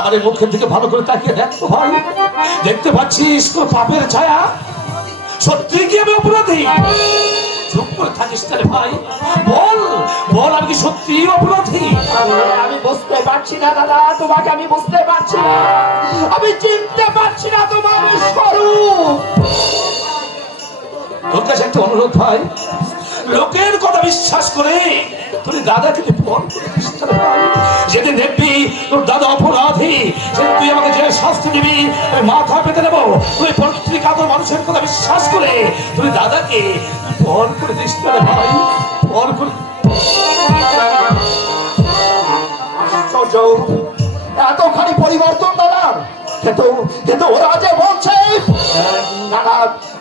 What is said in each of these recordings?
আমাদের মুখের দিকে ভালো করে তাকিয়ে দেখো ভাই, দেখতে পাচ্ছিস তোর পাপের ছায়া? সত্যি কি আমি অপরাধী? চুপ করে থাকিস না রে ভাই, বল বল, আমি কি সত্যি অপরাধী? আমি বুঝতে পারছি না দাদা, তোমাকে আমি বুঝতে পারছি না, আমি চিনতে পারছি না তোমার স্বরূপ। তোর কাছে একটা অনুরোধ ভাই, লোকের কথা বিশ্বাস করে তুই দাদাকে ফোন করিস না রে ভাই। যেদিন দেখবি তোর দাদা অপরাধী, সেদিন তুই আমাকে যে শাস্তি দিবি আমি মাথা পেতে নেবো। তুই পত্রিকা তোর মানুষের কথা বিশ্বাস করে তুই দাদাকে ফোন করে দিস না রে ভাই, ফোন করে। এতখানি পরিবর্তন দাদা, কিন্তু ওরা যে বলছে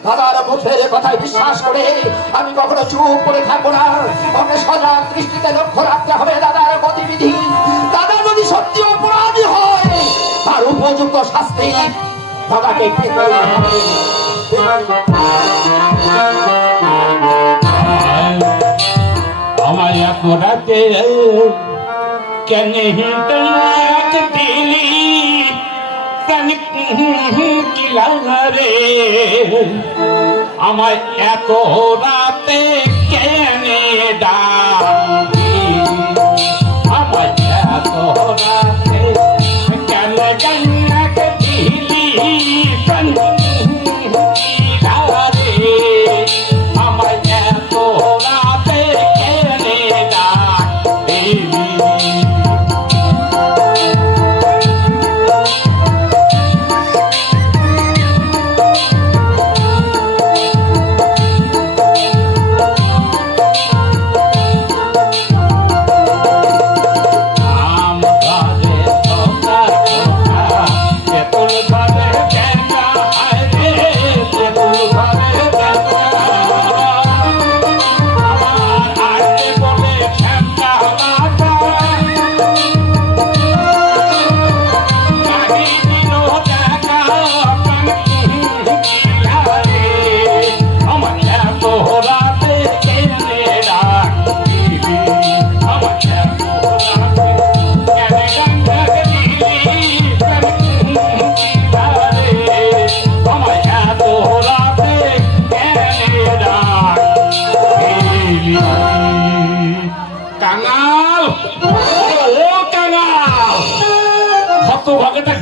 দাদার মুখের কথায় বিশ্বাস করে আমি কখনো চুপ করে থাকবো না। আমাকে সজাগ দৃষ্টিতে লক্ষ্য রাখতে হবে দাদার গতিবিধি। দাদা যদি সত্যি অপরাধী হয় তার উপযুক্ত শাস্তি দাদাকে পেতে হবে। আমায় রাতে কেন দিলি রে, আমায় এত রাতে কেনে ডাকি, আমায় এত রাতে কেন দিলি রে, আমায় এত রাতে কেনে ডাকি।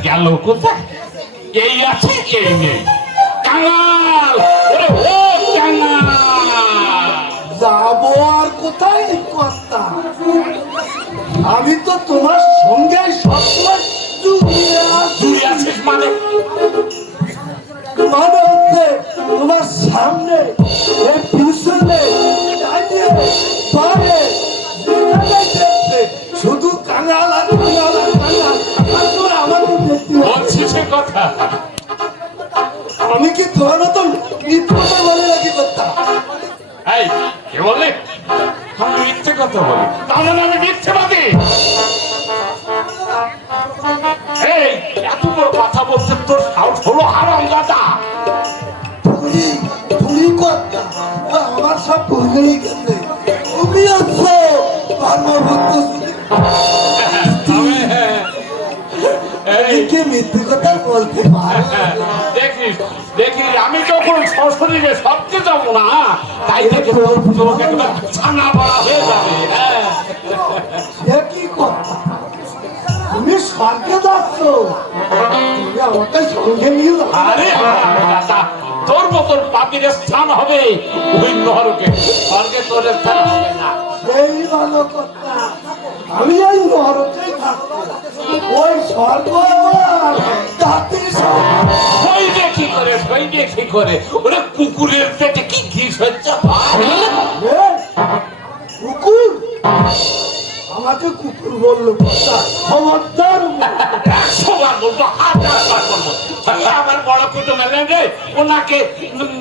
গেল কোথায়? এই আছে এই নেই। কাঙাল, ও কাঙাল, যাবো আর কোথায় কর্তা? আমি তো তোমার সঙ্গে সবসময় তুই আছিস মানে? মানে হচ্ছে তোমার সামনে, এই পিছনে, ডাইনে, বামে, শুধু কাঙাল আর কাঙাল আর কাঙাল। আমাকে দেখতে বলছিস কথা? আমি কি তোমার মতো মিথ্যা বলে নাকি করতাম? এই কে বলে আমি মিথ্যে কথা বলি? তাহলে আমি মিথ্যেবাদী? এই এত বড় কথা বলছে তোর সাহস হলো হারামজাদা? তুমি কর্তা, আমার সব ভুলেই গেছে। তুমি আছো মিথ্যে কথা বলতে পারো? দেখিস দেখিস, আমি যখন সশরীরে সবকে যাবো না, তাই থেকে তোমাকে ছানা বলা হয়ে যাবে। কি কথা? তুমি স্বর্গে যাচ্ছ, তুমি আমাকে সঙ্গে নিয়ে যাও। আরে তোর মতন পাপির স্থান হবে ওই নরকে, স্বর্গে তোর স্থান হবে না। সেই ভালো কথা, আমি এই নরকেই থাকবো। ওই স্বর্গ আমার জাতির সইবে কি করে ওরা কুকুরের পেটে কি ঘি সহ্য হয়? কুকুর? আমাকে কুকুর বললো কথা, খবরদার। 100 বার বলবো, 1000 বার বলবো, আমার বড় কুটুম এলেন রে, ওনাকে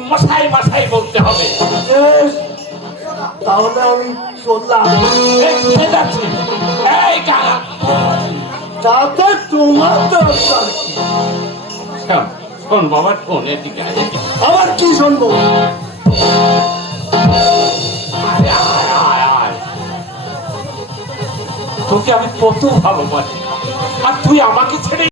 মশাই মশাই বলতে হবে। তাহলে আমি চললাম। এই কাকা, তাতে তোমার দরকার কি? শোন বাবা, শোন, এদিকে আবার কি শুনবো? তোকে আমি কত ভালোবাসি, আর তুই আমাকে ছেড়ে